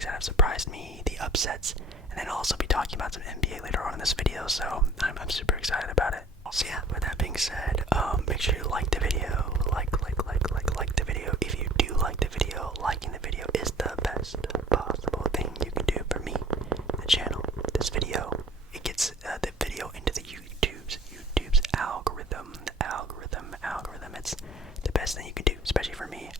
things that have surprised me, the upsets, and then I'll also be talking about some NBA later on in this video, so I'm super excited about it. So yeah, with that being said, make sure you like the video, like the video. If you do like the video, liking the video is the best possible thing you can do for me, the channel, this video. It gets the video into the YouTube's algorithm. It's the best thing you can do, especially for me.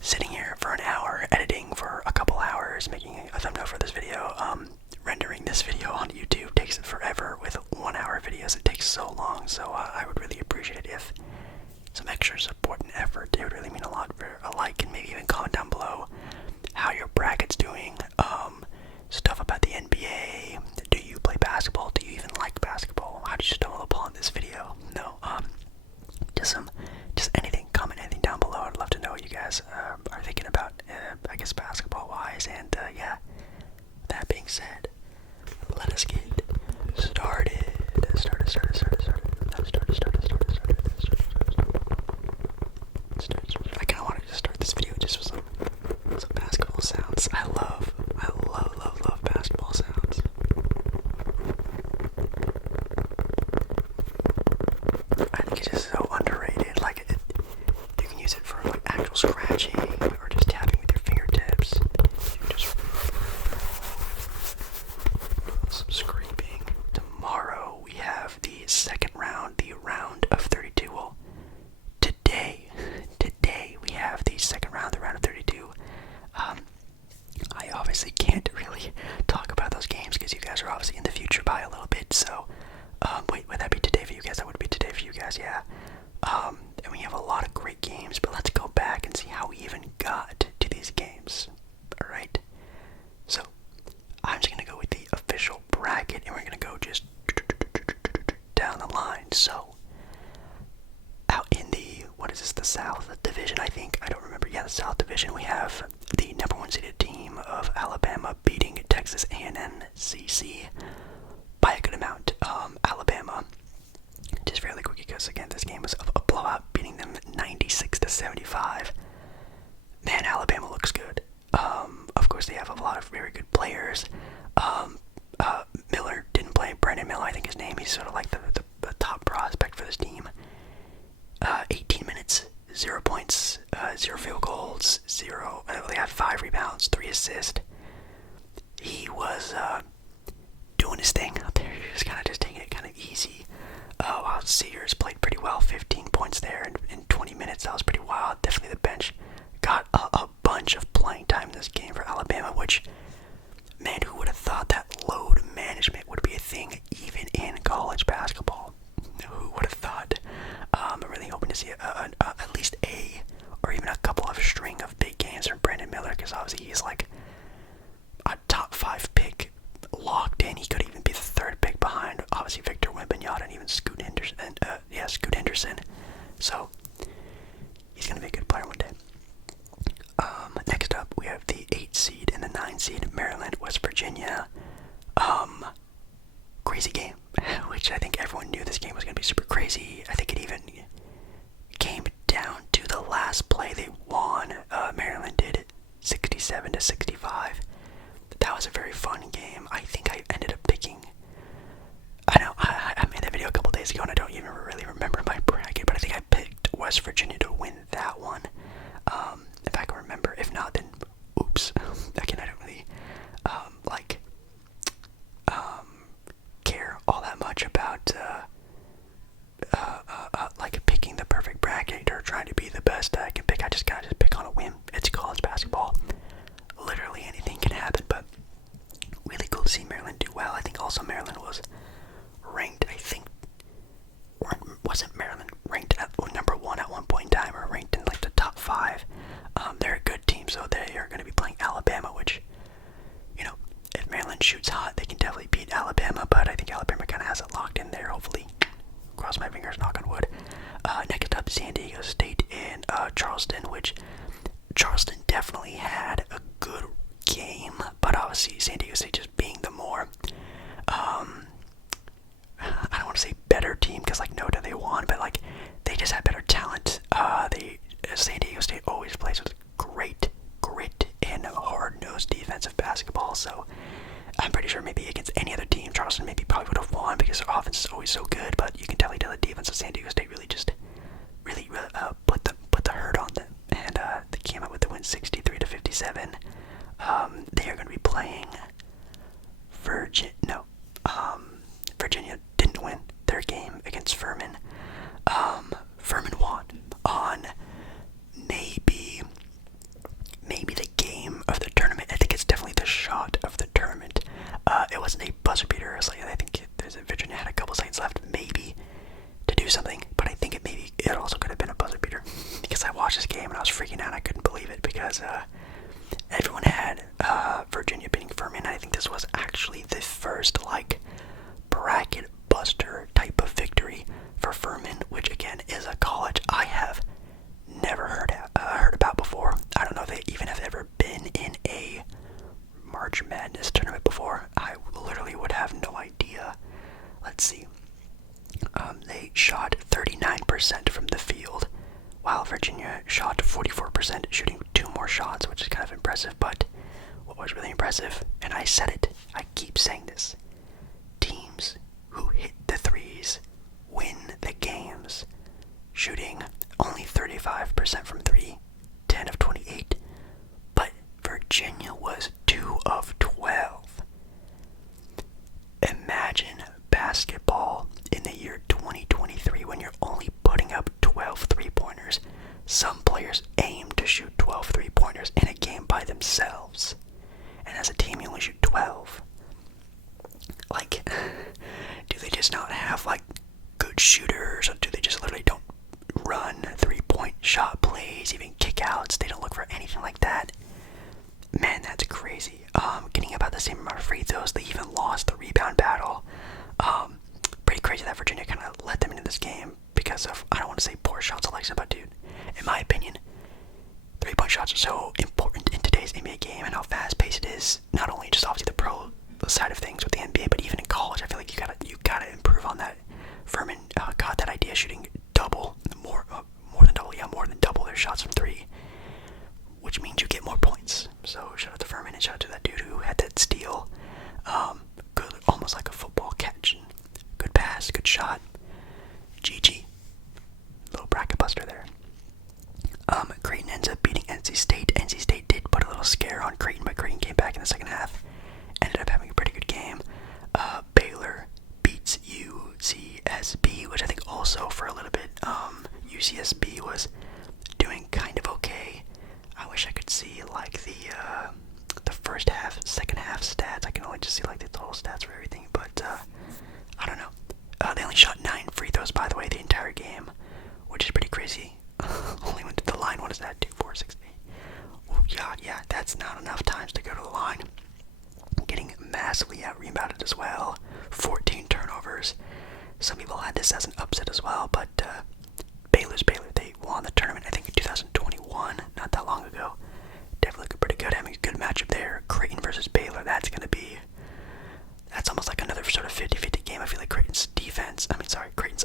Sitting here for an hour, editing for a couple hours, making a thumbnail for this video, rendering this video on YouTube takes forever. With 1 hour videos, it takes so long, so I would really appreciate it if some extra support and effort. It would really mean a lot for a like, and maybe even comment down below how your bracket's doing, stuff about the NBA. Do you play basketball? Do you even like basketball? How did you stumble upon this video? No, just anything, comment anything down below. I'd love to know what you guys are thinking about, I guess, basketball-wise, and yeah, that being said, let us get started. I kind of wanted to start this video just with some basketball sounds. I love basketball sounds. I think it's just so underrated. Like, you can use it for like actual scratching or just tapping with your fingertips. You can just some scraping. Tomorrow we have the second round, the round of 32. Well, today we have the second round, the round of 32. I obviously can't really talk about those games because you guys are obviously in the future by a little bit. So, wait, would that be today for you guys? That would be today for you guys, yeah. And we have a lot of great games, but let's go back and see how we even got to these games. All right. So, I'm just gonna go with the official bracket, and we're gonna go just down the line. So, out in the, what is this, the South Division, I think. I don't remember. Yeah, the South Division. We have the number 1 seeded team of Alabama beating Texas A&M CC by a good amount. Alabama, just fairly quick because, again, this game was a blowout, beating them 96-75. Man, Alabama looks good. Of course, they have a lot of very good players. Miller didn't play. Brandon Miller, I think his name. He's sort of like the top prospect for this team. 18 minutes, 0 points, 0 field goals, 0. They had 5 rebounds, 3 assists. He was doing his thing out there. He was kind of just taking it kind of easy. While Sears played pretty well, 15 points there in 20 minutes. That was pretty wild. Definitely the bench got a bunch of playing time in this game for Alabama, which, man, who would have thought that load management would be a thing even in college basketball? Who would have thought? I'm really hoping to see at least a, or even a couple of string of big games from Brandon Miller, because obviously he's like a top 5 pick locked in. He could even be the 3rd pick behind, obviously, Victor Wembanyama and even Scoot Henderson. So he's gonna be a good player one day. Next up, we have the 8 seed and the 9 seed, Maryland, West Virginia. Crazy game, which I think everyone knew this game was gonna be super crazy. I think it even came down to the last play. They won. Maryland did 67-65. That was a very fun game. I think I ended up picking. I know I made that video a couple days ago, and I don't even really remember my bracket, but I think I picked West Virginia to win that one. If I can remember. If not, then oops. Again, I don't really care all that much about like picking the perfect bracket or trying to be the best I can pick. I just gotta pick on a whim. It's college basketball. Literally anything can happen, but really cool to see Maryland do well. I think also Maryland was ranked, I think, or wasn't Maryland ranked at number 1 at one point in time, or ranked in like the top 5? They're a good team, so defensive basketball. So I'm pretty sure maybe against any other team, Charleston maybe probably would have won because their offense is always so good. But you can definitely tell the defense of San Diego State really put the hurt on them, and they came out with the win 63-57. They are going to be playing Virginia didn't win their game against Furman. Furman won on maybe the game of the tournament. I think it's definitely the shot of the tournament. It wasn't a buzzer beater. I think Virginia had a couple seconds left, maybe, to do something. But I think it also could have been a buzzer beater because I watched this game and I was freaking out. I couldn't believe it because everyone had Virginia beating Furman. I think this was actually the first bracket buster type of victory for Furman, which again is a college I have never heard about before. I don't know if they even have ever been in a March Madness tournament before. I literally would have no idea. Let's see. They shot 39% from the field, while Virginia shot 44%, shooting 2 more shots, which is kind of impressive. But what was really impressive, and I said it, I keep saying this, teams who hit the threes win the games. Shooting only 35% from 3, 10 of 28, but Virginia was 2 of 12. Imagine basketball in the year 2023 when you're only putting up 12 three-pointers. Some players aim to shoot 12 three-pointers in a game by themselves, and as a team you only shoot 12. Do they just not have good shooters, or do they just literally don't run 3-point shot plays, even kickouts? They don't look for anything like that. Man, that's crazy. Getting about the same amount of free throws. They even lost the rebound battle. Pretty crazy that Virginia kind of let them into this game because of, I don't want to say poor shot selection, but dude, in my opinion, 3-point shots are so important in today's NBA game and how fast-paced it is. Not only just obviously the pro side of things with the NBA, but even in college, I feel like you gotta improve on that. Furman got that idea, shooting more than double their shots from 3, which means you get more points. So shout out to Furman and shout out to that dude who had that steal. Good, almost like a football catch. Good pass, good shot. GG. Little bracket buster there. Creighton ends up beating NC State. NC State did put a little scare on Creighton, but Creighton came back in the second half. Ended up having a pretty good game. Baylor beats UCSB, which I think also for a little bit, UCSB was doing kind of okay. I wish I could see the first half, second half stats. I can only just see the total stats for everything, but I don't know. They only shot 9 free throws, by the way, the entire game, which is pretty crazy. Only went to the line. What is that? 2, 4, 6, 8. Oh God, yeah, that's not enough times to go to the line. Getting massively out-rebounded as well. 14 turnovers. Some people had this as an upset as well, but Baylor's Baylor. They won the tournament, I think, in 2021, not that long ago. Definitely looking pretty good, having a good matchup there. Creighton versus Baylor, that's almost like another sort of 50-50 game. I feel like Creighton's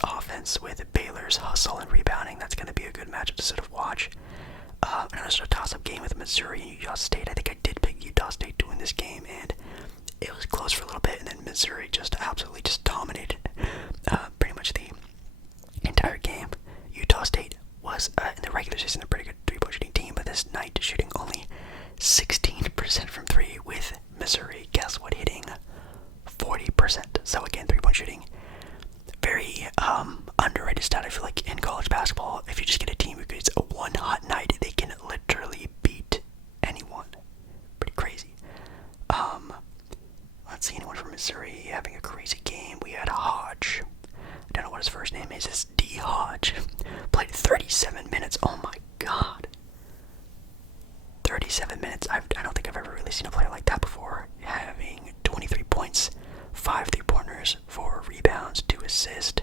offense with Baylor's hustle and rebounding, that's going to be a good matchup to sort of watch. Another sort of toss-up game with Missouri and Utah State. I think I did pick Utah State to win this game, and it was close for a little bit, and then Missouri just absolutely dominated pretty much the entire game. Utah State was, in the regular season, a pretty good 3-point shooting team, but this night shooting only 16% from 3, with Missouri, guess what, hitting 40%. So again, 3-point shooting, very underrated stat. I feel like in college basketball, if you just get a team who gets a one hot night, they can literally beat anyone. Pretty crazy. Let's see, anyone from Missouri having a crazy game. We had Hodge. I don't know what his first name is. It's D. Hodge. Played 37 minutes. Oh my God. 37 minutes. I don't think I've ever really seen a player like that before. Having 23 points, 5 3-pointers, 4 rebounds, 2 assists,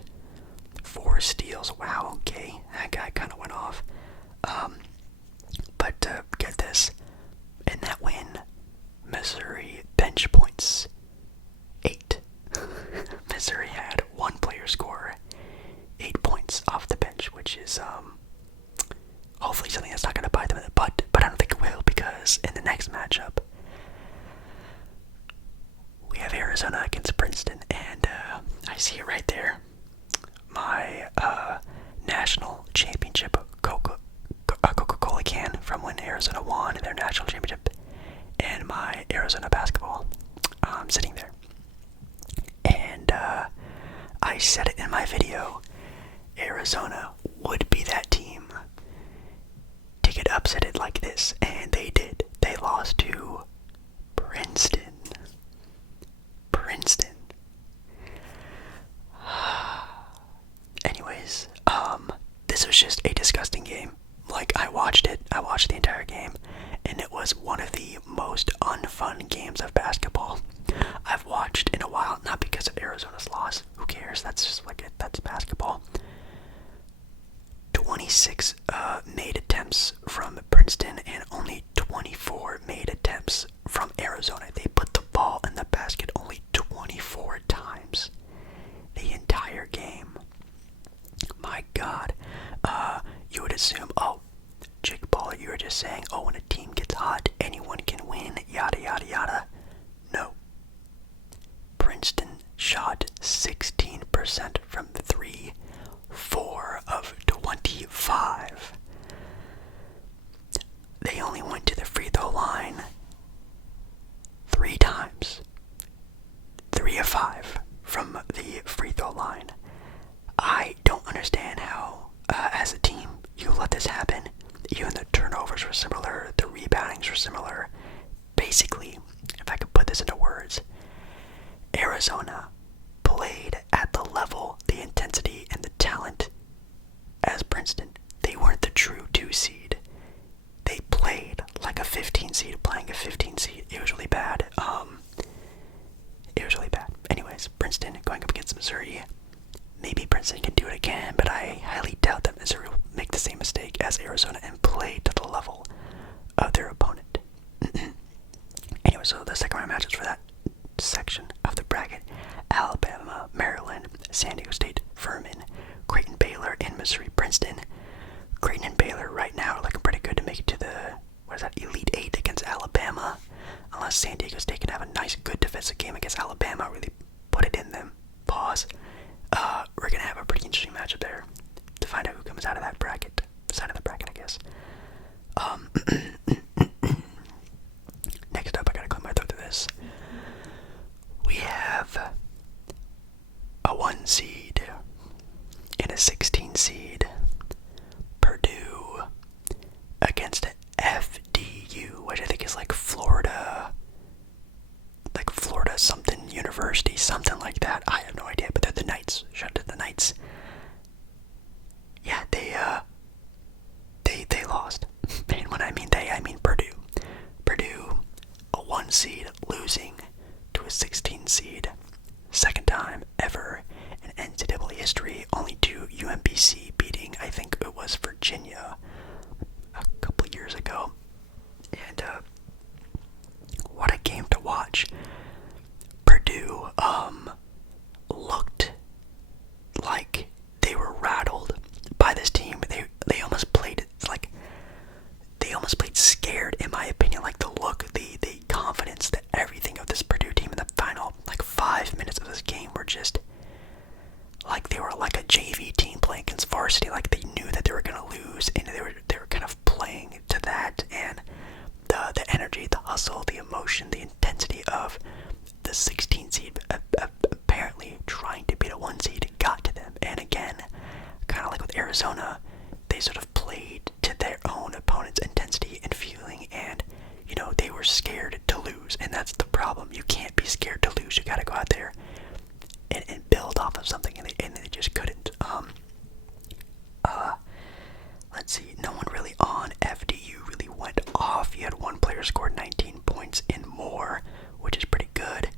4 steals. Wow, okay. That guy kind of went off. But get this. In that win, Missouri bench points 8. Missouri had one player score 8 points off the bench, which is hopefully something that's not going to bite them in the butt, but I don't think it will, because in the next matchup, Arizona basketball. I'm sitting there. And I said it in my video. Arizona would be that team to get upsetted like this. And they did. They lost to Princeton. Anyways, this was just a disgusting game. Like, I watched the entire game, and it was one of the most unfun games of basketball I've watched in a while. Not because of Arizona's loss, who cares, that's just that's basketball. 26 made attempts from Princeton and only 24 made attempts from Arizona. They put the ball in the basket only 24 times the entire game. My God. You would assume, oh, Jake Paul, you were just saying, oh, when a team gets hot, anyone can win, yada, yada, yada. No. Princeton shot 16% from 3, 4 of 25. They only went to the free throw line 3 times. 3 of 5 from the free throw line. I don't understand how, as a team, you let this happen. Even the turnovers were similar, the reboundings were similar. Basically, if I could put this into words, Arizona played at the level, the intensity, and the talent as Princeton. They weren't the true 2 seed. They played like a 15 seed playing a 15 seed. It was really bad. It was really bad. Anyways, Princeton going up against Missouri. Maybe Princeton can do it again, but I highly doubt that Missouri will make the same mistake as Arizona and play to the level of their opponent. Anyway, so the second round matches for that section of the bracket: Alabama, Maryland, San Diego State, Furman, Creighton, Baylor, and Missouri, Princeton. Creighton and Baylor right now are looking pretty good to make it to the, Elite 8 against Alabama. Unless San Diego State can have a nice, good defensive game against Alabama, really put it in them. Pause. We're going to have a pretty interesting matchup there to find out who comes out of that bracket. Side of the bracket, I guess. Next up, I got to clear my throat to this. We have a 1 seed and a 16 seed. Purdue against FDU, which I think is like Florida something University, something like that. I have no idea, but they're the Knights. Shout out to the Knights. Yeah, they lost. And when I mean they, I mean Purdue. Purdue, a 1 seed, losing to a 16 seed. Second time ever in NCAA history, only to UMBC beating, I think it was Virginia a couple years ago. And what a game to watch. Purdue looked like they were rattled by this team. They almost played scared, in my opinion. Like the look, the confidence, the everything of this Purdue team in the final 5 minutes of this game were just like they were like a JV team playing against varsity. Like they knew that they were gonna lose, and they were kind of playing to that. And the energy, the hustle, the emotion, the intensity of the 16 seed apparently trying to beat a 1 seed got to them. And again, kind of like with Arizona, they sort of played to their own opponent's intensity and feeling, and they were scared to lose. And that's the problem. You can't be scared to lose. You gotta go out there and build off of something, and they just couldn't. Let's see, no one really on FDU really went off. You had one player scored 19 points and more, which is pretty good.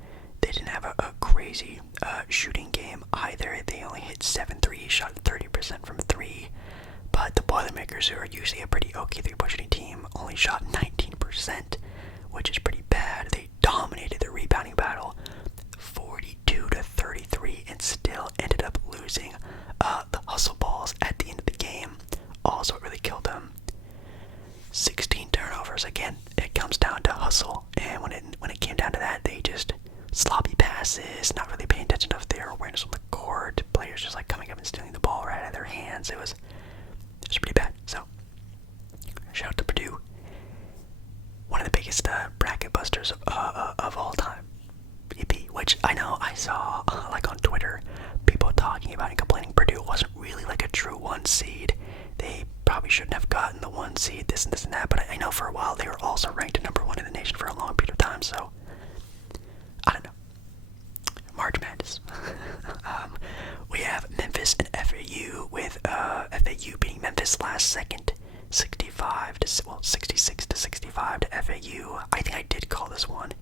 They didn't have a crazy shooting game either. They only hit 7 threes, shot 30% from 3. But the Boilermakers, who are usually a pretty okay 3-point shooting team, only shot 19%, which is pretty bad. They dominated the rebounding battle, 42-33, and still ended up losing. The hustle balls at the end of the game also really killed them. 16 turnovers. Again, it comes down to hustle, and when it came down to that, they just sloppy passes, not really paying attention to their awareness on the court, players just coming up and stealing the ball right out of their hands. It was pretty bad. So shout out to Purdue. One of the biggest bracket busters of all time. Which I know I saw like on Twitter, people talking about and complaining Purdue wasn't really like a true 1 seed. They probably shouldn't have gotten the 1 seed, this and this and that. But I know for a while they were also ranked number 1 in the nation for a long period of time. So I don't know. March Madness. We have Memphis and FAU with FAU beating Memphis last second, 66 to 65 to FAU. I think I did call this one,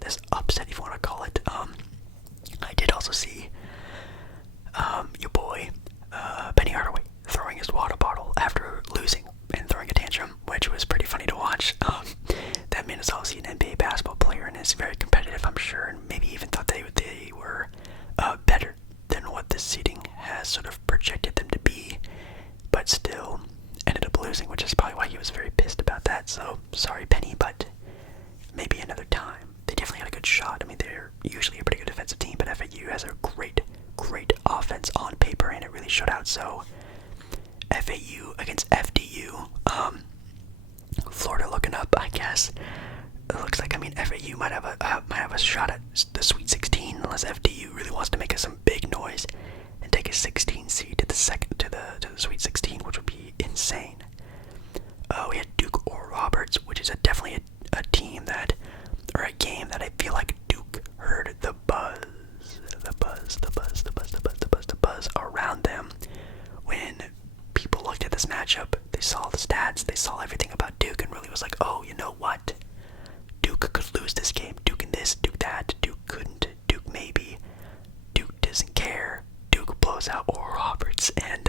this upset if you want to call it. I did also see your boy Penny Hardaway throwing his water bottle after losing and throwing a tantrum, which was pretty funny to watch. That man is obviously an NBA basketball player and is very competitive, I'm sure, and maybe even thought they were better than what this seeding has sort of projected them to be, but still ended up losing, which is probably why he was very pissed about that. So sorry, Penny, but maybe another time. They definitely had a good shot. I mean, they're usually a pretty good defensive team, but FAU has a great offense on paper, and it really showed out. So FAU against FDU. Florida looking up, I guess. It looks like, I mean, FAU might have a shot at the Sweet 16 unless FDU really wants to make some big noise and take a 16 seed to the Sweet 16, which would be insane. We had Duke or Roberts, which is definitely a team that, or a game that I feel like Duke heard the buzz around them when people looked at this matchup. They saw the stats, they saw everything about Duke, and really was like, oh, you know what? Duke could lose this game. Duke in this, Duke that, Duke couldn't, Duke maybe, Duke doesn't care, Duke blows out Oral Roberts, and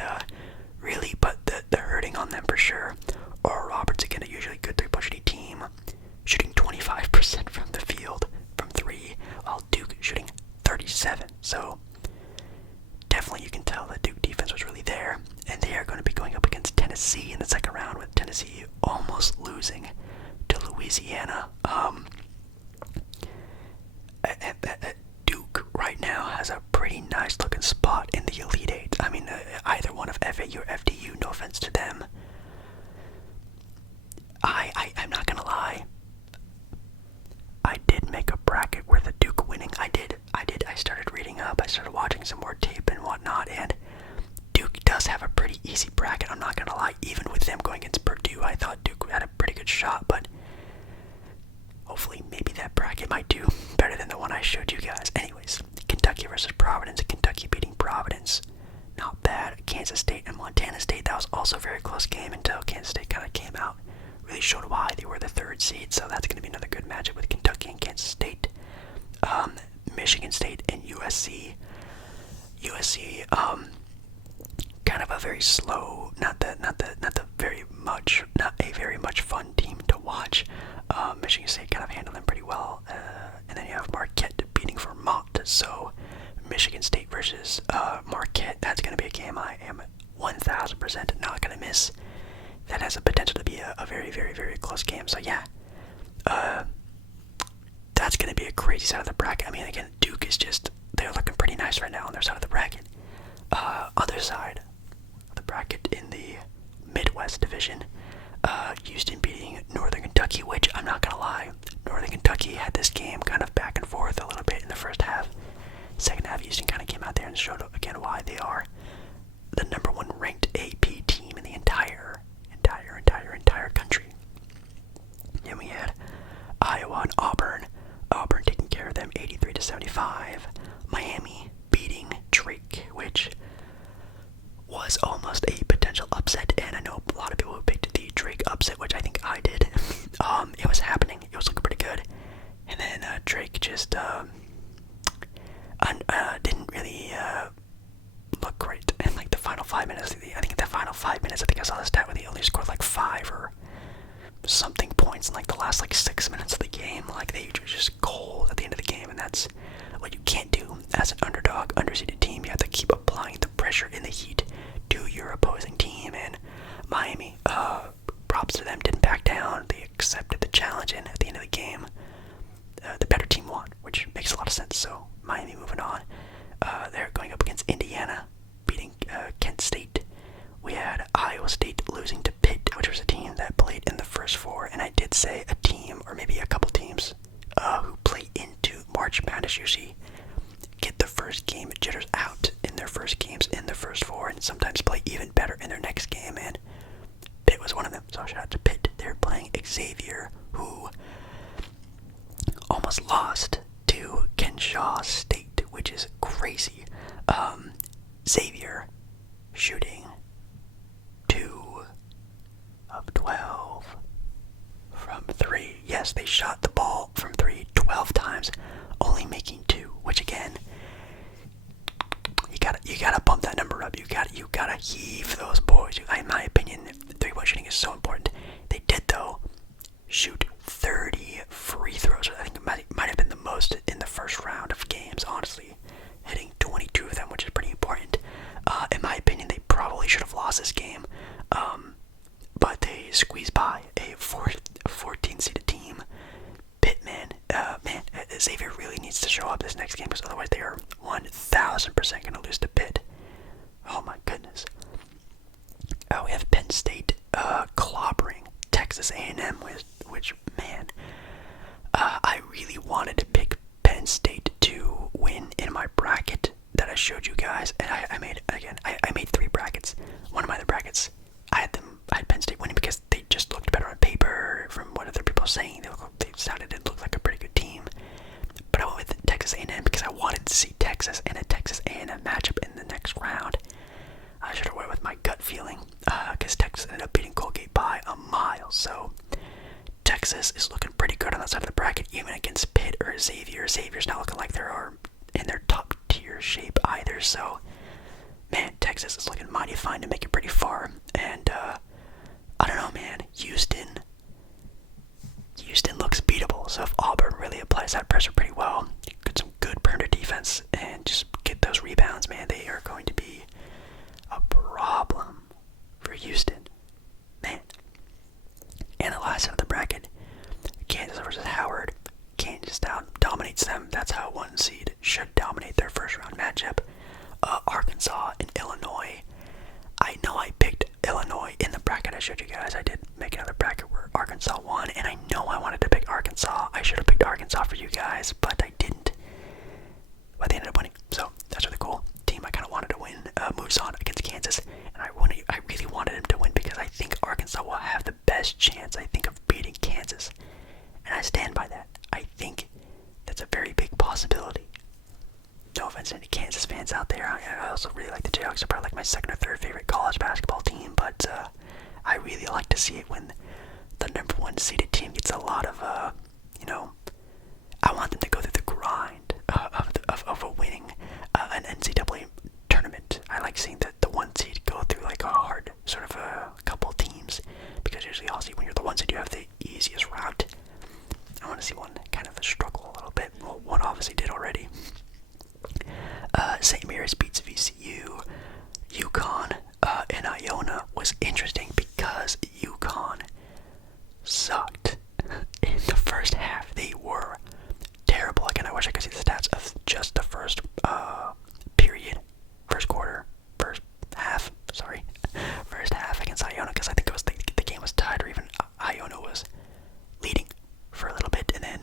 really put the hurting on them for sure. Oral Roberts, again, a usually good three-point shooting team, shooting 25% from the field from 3, while Duke shooting 37. So definitely you can tell that Duke defense was really there, and they are going to be going up against Tennessee in the second round, with Tennessee almost losing to Louisiana. Duke right now has a pretty nice looking spot in the Elite Eight. I mean, either one of FAU or FDU, no offense to them. I'm not gonna lie, I did make a bracket with a Duke winning. I did. I started reading up, I started watching some more tape and whatnot, and Duke does have a pretty easy bracket, I'm not gonna lie. Even with them going against Purdue, I thought Duke had a pretty good shot, but hopefully maybe that bracket might do better than the one I showed you guys. Anyways, Kentucky versus Providence. Kentucky beating Providence, not bad. Kansas State and Montana State, that was also a very close game until Kansas State kind of came out, really showed why they were the 3rd seed. So that's going to be another good matchup with Kentucky and Kansas State. Michigan State and USC. USC, kind of a very slow, not a very much fun team to watch. Michigan State kind of handled them pretty well, and then you have Marquette beating Vermont. So Michigan State versus Marquette, that's going to be a game I am 1000% not going to miss. That has a potential to be a very, very, very close game. So yeah, that's going to be a crazy side of the bracket. I mean, again, Duke is they're looking pretty nice right now on their side of the bracket. Other side of the bracket in the Midwest Division, Houston beating Northern Kentucky, which I'm not going to lie, Northern Kentucky had this game kind of back and forth a little bit in the first half. Second half, Houston kind of came out there and showed again why they are the number 1 ranked AP team in the entire country. Then we had Iowa and Auburn. Auburn taking care of them 83 to 75. Miami beating Drake, which was almost a potential upset, and I know a lot of people who picked the Drake upset, which I think I did. It was happening. It was looking pretty good, and then Drake just didn't really look great in like the final 5 minutes. I think I saw the stat where they only scored like 5 or something points in like the last like 6 minutes of the game. Like they were just cold at the end of the game, and that's what you can't do as an underdog, underseeded team. You have to keep applying the pressure in the heat to your opposing team, and Miami, props to them, didn't West usually get the first game jitters out in their first games in the first four, and sometimes play even better in their next game, and Pitt was one of them. So shout out to Pitt. They're playing Xavier, who almost lost to Kansas State, which is crazy. Xavier shooting 2 of 12 from 3. Yes, they shot the ball from 3 12 times, only making 2, which again, you gotta bump that number up. You gotta heave those boys. In my opinion, 3-point shooting is so important. They did though shoot 30 free throws. I think it might have been the most in the first round of games, honestly, hitting 22 of them, which is pretty important. In my opinion, they probably should have lost this game, but they squeezed by a 14-seeded team. Pittman, man, Xavier really needs to show up this next game, because otherwise they are 1,000% going to lose to Pitt. Oh my goodness. We have Penn State clobbering Texas A&M, which man, I really wanted to pick Penn State to win in my bracket that I showed you guys, and I made 3 brackets. One of my other brackets, I had Penn State winning because they just looked better on paper. From what other people are saying, they sounded and looked like a pretty good team. But I went with Texas A&M because I wanted to see Texas and a Texas A&M matchup in the next round. I should have went with my gut feeling, because Texas ended up beating Colgate by a mile. So Texas is looking pretty good on that side of the bracket, even against Pitt or Xavier. Xavier's not looking like they're in their top tier shape either. So man, Texas is looking mighty fine to make it pretty far. And I don't know, man, Houston looks beatable. So if Auburn really applies that pressure pretty well, get some good perimeter defense, and just get those rebounds, man, they are going to be a problem for Houston, man. And the last out of the bracket, Kansas versus Howard. Kansas dominates them. That's how 1 seed should dominate their first round matchup. Arkansas and Illinois. I know I picked Illinois in the bracket I showed you guys. I did make another bracket where Arkansas won, and I know I wanted to pick Arkansas. I should have picked Arkansas for you guys, but I didn't. But they ended up winning, so that's really cool. Team I kind of wanted to win moves on against Kansas, and I really wanted him to win because I think Arkansas will have the best chance, I think, of beating Kansas, and I stand by that. I think that's a very big possibility. No offense to any Kansas fans out there. I also really like the Jayhawks. They're probably like my second or third favorite college basketball team, but I really like to see it when the number 1 seeded team gets a lot of, I want them to go through the grind of a winning an NCAA tournament. I like seeing the 1 seed go through like a hard sort of a couple teams, because usually obviously when you're the 1 seed you have the easiest route. I want to see one kind of struggle a little bit. Well, one obviously did already. St. Mary's beats VCU. UConn and Iona was interesting because UConn sucked in the first half. They were terrible. Again, I wish I could see the stats of just the first period, first half against Iona, because I think it was the game was tied, or even Iona was leading for a little bit, and then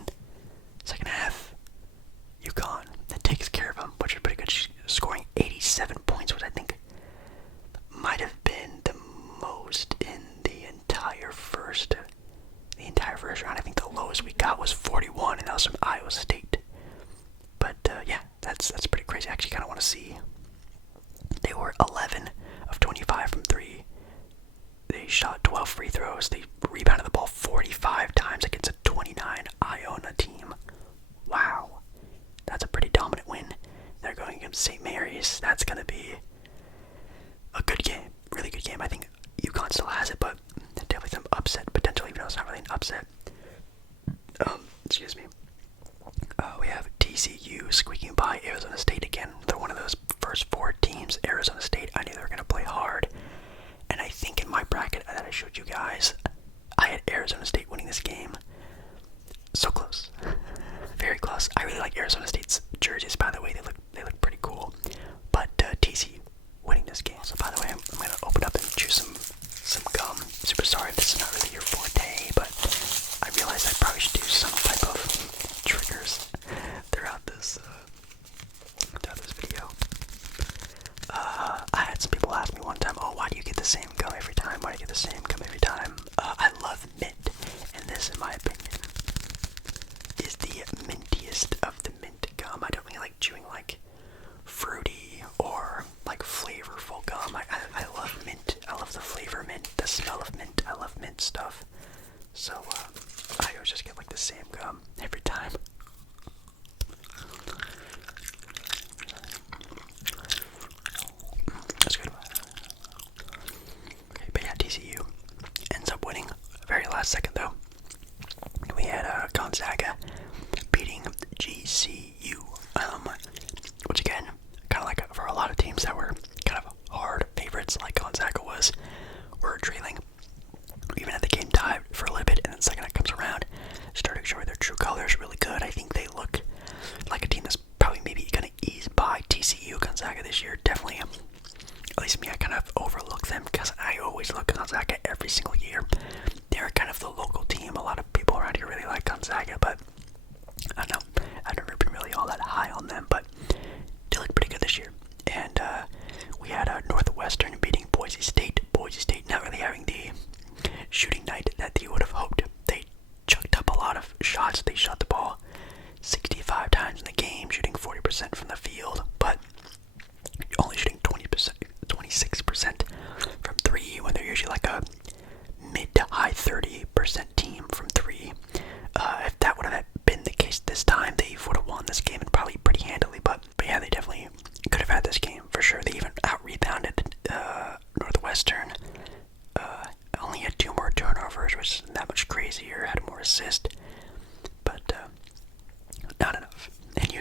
second half, UConn that takes care of them, which is pretty good. She's scoring 87 points, which I think might have been the most in the entire first round. I think the lowest we got was 41, and that was from Iowa State. But yeah, that's pretty crazy. I actually kind of want to see. They were 11 of 25 from 3. They shot 12 free throws. They rebounded the ball 45 times against a 29 Iona team. Wow, that's a pretty dominant win. They're going against St. Mary's. That's going to be a good game, really good game. I think UConn still has it, but definitely some upset potential, even though it's not really an upset. Excuse me. We have TCU squeaking by Arizona State again. They're one of those first 4 teams. Arizona State, I knew they were going to play hard. And I think in my bracket that I showed you guys, I had Arizona State winning this game. So close. Very close. I really like Arizona State's jerseys, by the way. They look pretty cool. But TCU winning this game. So by the way, I'm going to open up and chew some gum. Super sorry if this is not really your forte, but I realized I probably should do some type of triggers throughout this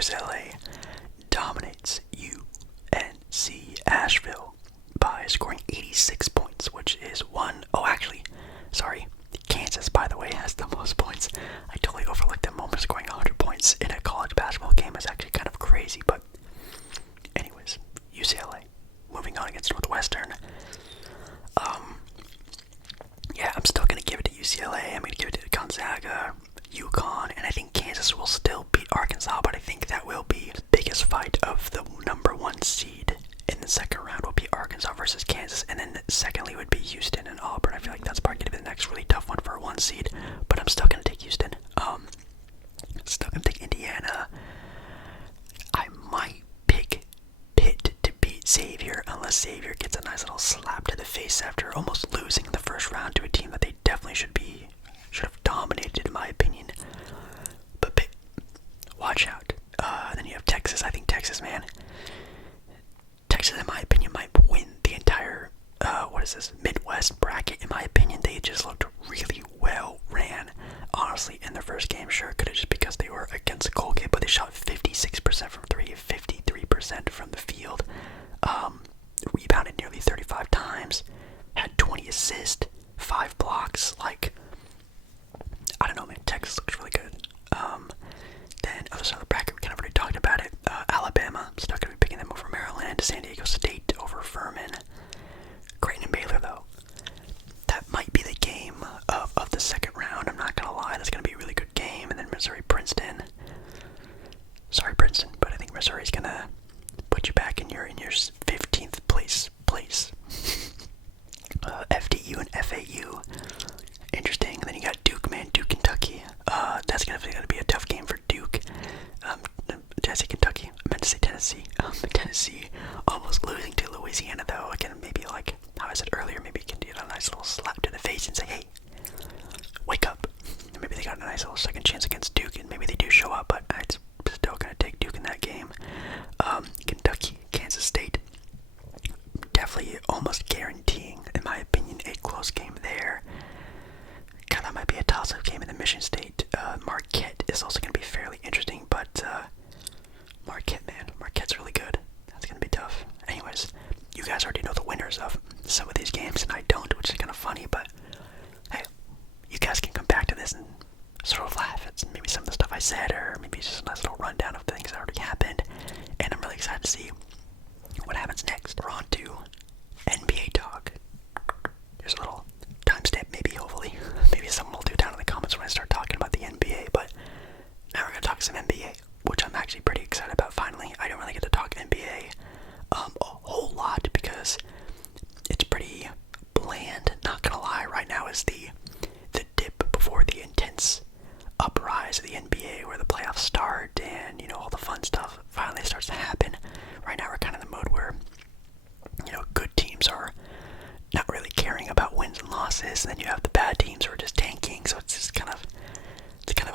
UCLA dominates UNC Asheville by scoring 86 points, which is Kansas, by the way, has the most points. I totally overlooked that moment. Scoring 100 points in a college basketball game is actually kind of crazy, but anyways, UCLA moving on against Northwestern. Yeah, I'm still going to give it to UCLA. I'm going to give it to Gonzaga, UConn, and I think Kansas will still beat Arkansas, but I think that will be the biggest fight of the number 1 seed in the second round will be Arkansas versus Kansas, and then secondly would be Houston and Auburn. I feel like that's probably going to be the next really tough one for a 1 seed, but I'm still going to take Houston. Still going to take Indiana. I might pick Pitt to beat Xavier, unless Xavier gets a nice little slap to the face after almost losing in the first round to a team that they definitely should have dominated, in my opinion. But Pitt, watch out. Then you have Texas. I think Texas, man. Texas, in my opinion, might win the entire, Midwest bracket. In my opinion, they just looked really well ran. Honestly, in their first game, sure, could have just because they were against Colgate, but they shot 56% from 3, 53% from the field. Rebounded nearly 35 times, had 20 assists, 5 blocks. Like, I don't know, man. Texas looks really good. Then other side of the bracket, we kind of already talked about it. Alabama, still going to be picking them over Maryland. San Diego State over Furman. Creighton and Baylor, though. That might be the game of the second round. I'm not going to lie. That's going to be a really good game. And then Missouri-Princeton. Sorry, Princeton, but I think Missouri's going to put you back in your 15th place. FDU and FAU. Interesting. And then you got Duke, man. Duke, Kentucky. That's going to be a tough game for Duke. Did I say Kentucky? I meant to say Tennessee. Tennessee almost losing to Louisiana, though. Again, maybe like how I said earlier, maybe you can get a nice little slap to the face and say, hey, wake up. And maybe they got a nice little second chance against Duke, and maybe they do show up, but I'm still going to take Duke in that game. Kentucky, Kansas State. Definitely almost guaranteeing, in my opinion, a close game there. God, that might be a toss-up game in the Michigan State. Marquette is also going to be fairly interesting, but Marquette, man. Marquette's really good. That's going to be tough. Anyways, you guys already know the winners of some of these games, and I don't, which is kind of funny, but hey, you guys can come back to this and sort of laugh at maybe some of the stuff I said, or maybe just a nice little rundown of the things that already happened, and I'm really excited to see what happens next. We're on to NBA talk. Here's a little timestamp, maybe, hopefully. Maybe someone will do down in the comments when I start talking about the NBA, but now we're going to talk some NBA, which I'm actually pretty excited about finally. I don't really get to talk NBA a whole lot because it's pretty bland, not going to lie. Right now is the dip before the intense uprise of the NBA where the playoffs start and, all the fun stuff finally starts to happen. Right now we're kind of in the mode where, good teams are not really caring about wins and losses, and then you have the bad teams who are just tanking, so it's just kind of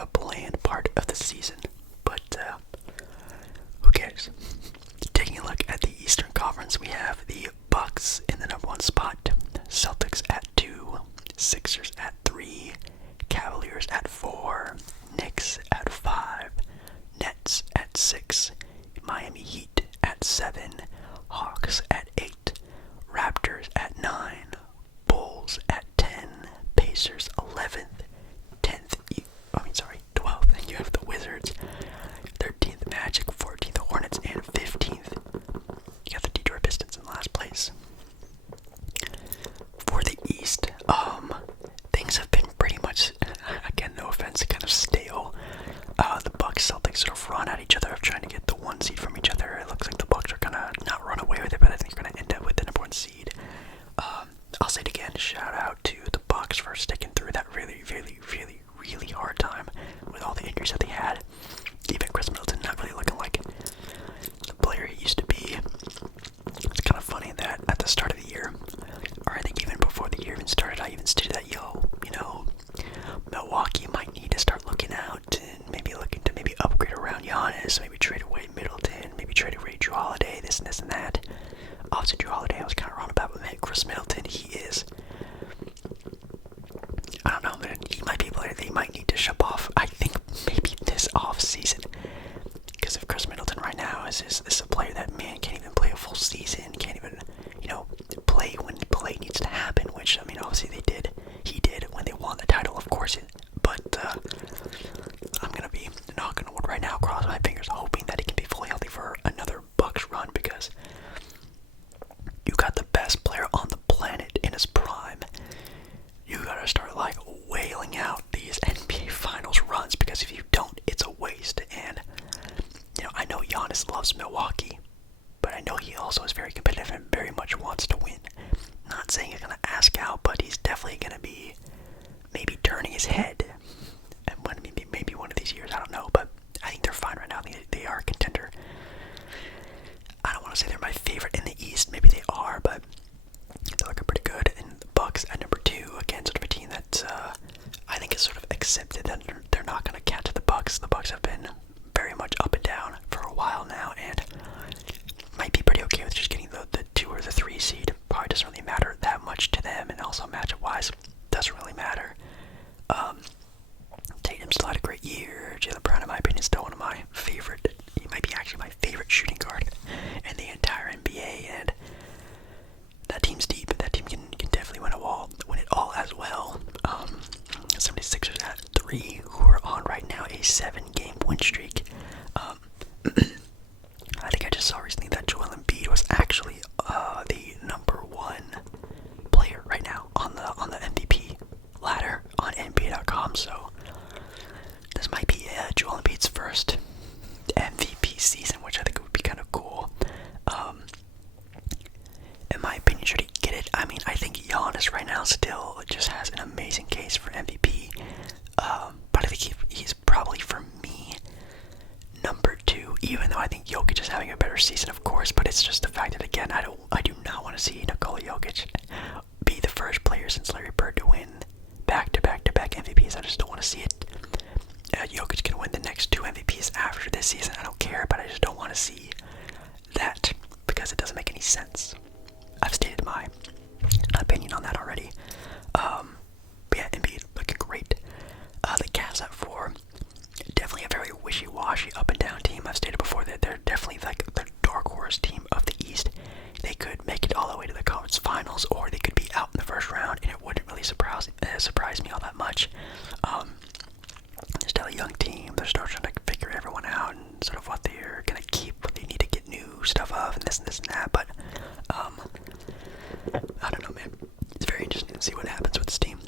a bland part of the season, but who cares? Taking a look at the Eastern Conference, we have the Bucks in the number 1 spot, Celtics at 2, Sixers at 3, Cavaliers at 4, Knicks at 5, Nets at 6, Miami Heat at 7, Hawks at 8, Raptors at 9, Bulls at 10, Pacers 11th, 12th, and you have the Wizards, 13th Magic, 14th Hornets, and 15th. You got the Detroit Pistons in last place. For the East, things have been pretty much, again, no offense, kind of stale. The Bucks, Celtics sort of run at each other of trying to get the 1 seed from each other. It looks like the Bucks are gonna not run away with it, but I think they're gonna end up with the number 1 seed. I'll say it again, shout out to the Bucks for sticking through that really, really, really, really hard time with all the injuries that they had. Even Chris Middleton not really looking like the player he used to be. It's kind of funny that at the start of the year, or I think even before the year even started, I even stated that, Milwaukee might need to start looking out and maybe looking to maybe upgrade around Giannis, maybe trade away Middleton, maybe trade away Drew Holiday, this and this and that. Obviously, Drew Holiday I was kind of wrong about, but man, Chris Middleton, he is, I don't know, man, he might be a player they might need to ship off, I think maybe this off season, because if Chris Giannis is a player that, man, can't even play a full season, can't even, play when play needs to happen, which, I mean, obviously he did when they won the title, of course, but I'm going to be knocking on wood right now, crossing my fingers, hoping that he can be fully healthy for another Bucks run, because you got the best player on the planet in his prime. You gotta start, like, wailing out these NBA Finals runs, because if you don't, it's a waste. And, I know Giannis loves Milwaukee, but I know he also is very competitive and very much wants to win. Not saying he's gonna ask out, but he's definitely gonna be maybe turning his head. And maybe one of these years, I don't know, but I think they're fine right now. I think they are a contender. I don't want to say they're my favorite in the East. Maybe they are, but they're looking pretty good. And the Bucks at number 2, again, sort of a team that I think is sort of accepted that they're not going to catch the Bucks. The Bucks have been very much up and down for a while now, and might be pretty okay with just getting the 2 or the 3 seed. Probably doesn't really matter that much to them, and also matchup-wise, doesn't really matter. Tatum still had a great year. Jaylen Brown, in my opinion, is still one of my favorite. He might be actually my favorite shooting guard in the entire NBA, and that team's deep. That team can definitely win it all as well. 76ers at 3, who are on right now a 7-game win streak. I think I just saw recently that Joel Embiid was actually the number 1 player right now on the MVP ladder on NBA.com. So this might be Joel Embiid's first MVP season, which I think would be kind of cool. In my opinion, should he get it? I mean, I think Giannis right now still just has an amazing case for MVP. But I think he's probably, for me, number 2, even though I think Jokic is having a better season, of course. But it's just the fact that, again, I do not want to see Nikola Jokic be the first player since Larry Bird to win back-to-back-to-back MVPs. I just don't want to see it. Jokic can win the next 2 MVPs after this season. I don't care, but I just don't want to see that because it doesn't make any sense. I've stated my opinion on that already. But yeah, Embiid looking great. The Cavs at 4, definitely a very wishy-washy, up-and-down team. I've stated before that they're definitely like the dark horse team of the East. They could make it all the way to the conference finals, or they could be out in the first round, and it wouldn't really surprise me all that much. They're still a young team. They're still trying to figure everyone out and sort of what they're going to keep, what they need to get new stuff of, and this and that. But, I don't know, man. It's very interesting to see what happens with this team.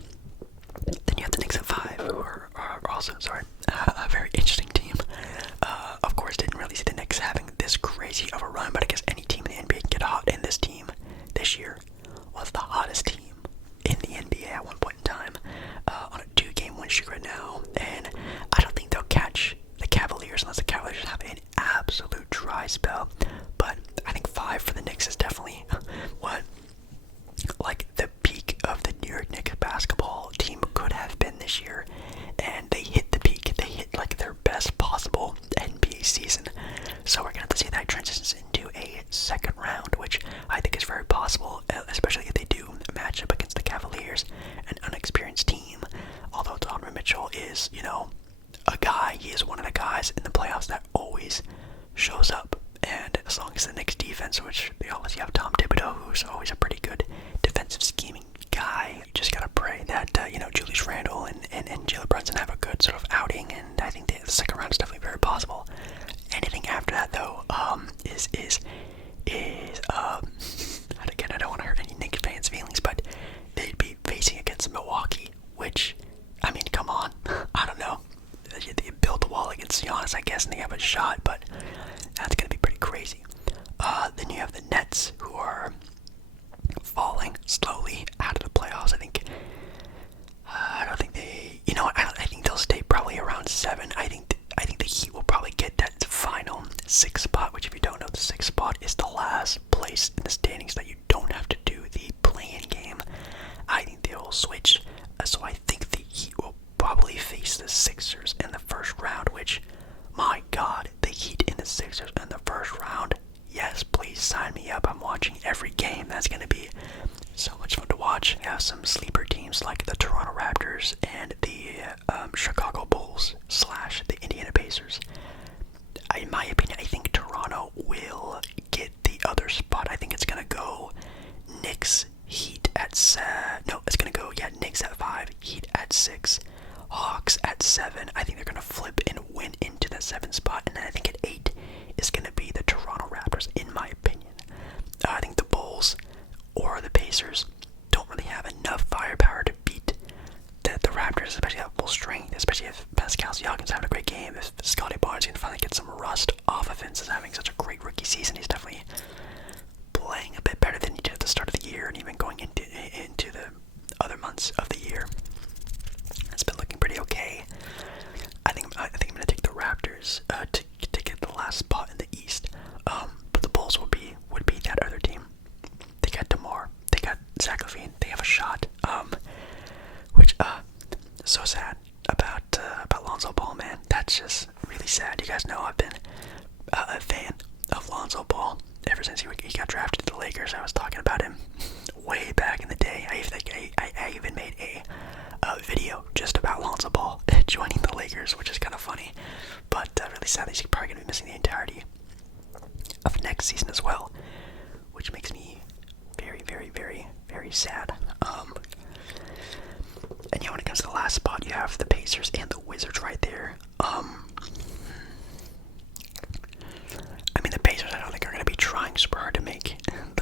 Then you have the Knicks at 5, who are also, a very interesting team. Of course, didn't really see the Knicks having this crazy of a run, but I guess any team in the NBA can get hot, and this team this year was the hottest team in the NBA at one point in time, on a 2-game win streak right now, and I don't think they'll catch the Cavaliers unless the Cavaliers have an absolute dry spell. But I think 5 for the Knicks is definitely like the peak of the New York Knicks basketball team could have been this year, and they hit the peak. They hit like their best possible NBA season. So we're gonna have to see that transitions into a second round, which I think is very possible, especially if they do match up against the Cavaliers, an unexperienced team. Although Donovan Mitchell is, a guy, he is one of the guys in the playoffs that always shows up. And as long as the Knicks defense, which they obviously have Tom Thibodeau, who's always a pretty good defensive scheming guy, you just gotta pray that, Julius Randle and Jalen Brunson have a good sort of outing, and I think the second round is definitely very possible. Anything after that, though, is and again, I don't want to hurt any Knicks fans' feelings, but they'd be facing against Milwaukee, which, I mean, come on, I don't know. They built the wall against Giannis, I guess, and they have a shot, but that's going to be pretty crazy. Then you have the Nets, who are falling slowly out of the playoffs. I don't think they, I think they'll stay probably around 7. I think the Heat will probably get that final 6th spot, which, if you don't know, the 6th spot is the last place in the standings that you don't have to do the play-in game. I think they will switch, so I think the Heat will probably face the Sixers in the first round, which, my God, the Heat in the Sixers in the first round. Yes, please sign me up. I'm watching every game. That's going to be so much fun to watch. We have some sleeper teams like the Toronto Raptors and the Chicago Bulls / the 7th spot, and then I think at 8 is going to be the Toronto Raptors, in my opinion. I think the Bulls or the Pacers don't really have enough firepower to beat the Raptors, especially at full strength, especially if Pascal Siakam's having a great game, if Scottie Barnes can finally get some rust off of Vince is having such a great rookie season. He's definitely playing a bit better than he did at the start of the year, and even going into the other months of the year. It's been looking pretty okay. I think I'm gonna take the Raptors to get the last spot in the East. But the Bulls would be that other team. They got DeMar, they got Zach LaVine, they have a shot. Which so sad about Lonzo Ball, man. That's just really sad. You guys know I've been a fan of Lonzo Ball ever since he got drafted to the Lakers. I was talking about him way back in the day. I even made a video just about Lonzo Ball joining the Lakers, which is kind of funny, but really sad that he's probably going to be missing the entirety of next season as well, which makes me very, very, very, very sad. And yeah, when it comes to the last spot, you have the Pacers and the Wizards right there. I mean, the Pacers, I don't think are going to be trying super hard to make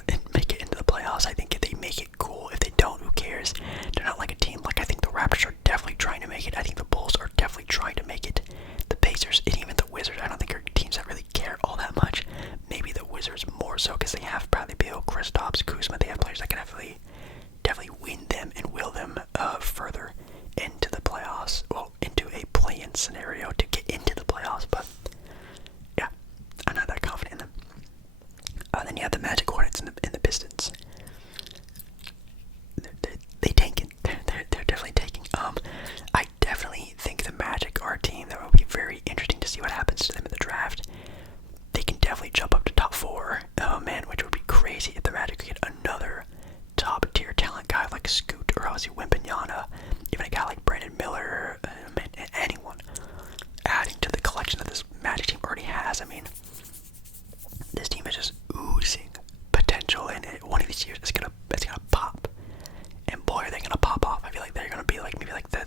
it into the playoffs. I think if they make it, cool. If they don't, who cares? They're not like a team. Like, I think the Raptors are definitely trying to make it. I think the Bulls are definitely trying to make it. The Pacers and even the Wizards, I don't think are teams that really care all that much. Maybe the Wizards more so because they have Bradley Beal, Kristaps, Kuzma. They have players that can definitely win them and will them further into the playoffs. Well, into a play-in scenario to get into the playoffs. But yeah, I'm not that confident in them. Then you have the Magic, Hornets, and the Pistons. They tanking. They're definitely tanking. I definitely think the Magic are a team that will be very interesting to see what happens to them in the draft. They can definitely jump up to top 4. Oh man, which would be crazy if the Magic could get another top tier talent guy like Scoot or obviously Wembanyama, even a guy like Brandon Miller, anyone adding to the collection that this Magic team already has. I mean, this team is just oozing potential, and one of these years it's gonna pop. And boy, are they gonna pop off! I feel like they're gonna be like maybe like the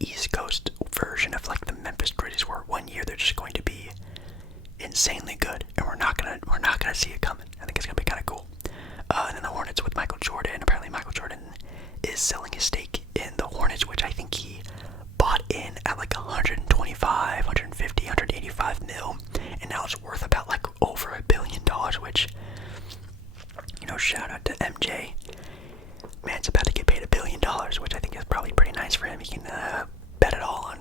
East Coast version of like the Memphis Grizzlies, where one year they're just going to be insanely good, and we're not gonna see it coming. I think it's gonna be kind of cool. And then the Hornets with Michael Jordan. Apparently, Michael Jordan is selling his stake in the Hornets, which I think he bought in at like 125, 150, 185 mil, and now it's worth about like over $1 billion. Which, shout out to MJ. Man's about to get paid $1 billion, which I think is probably pretty nice for him. He can bet it all on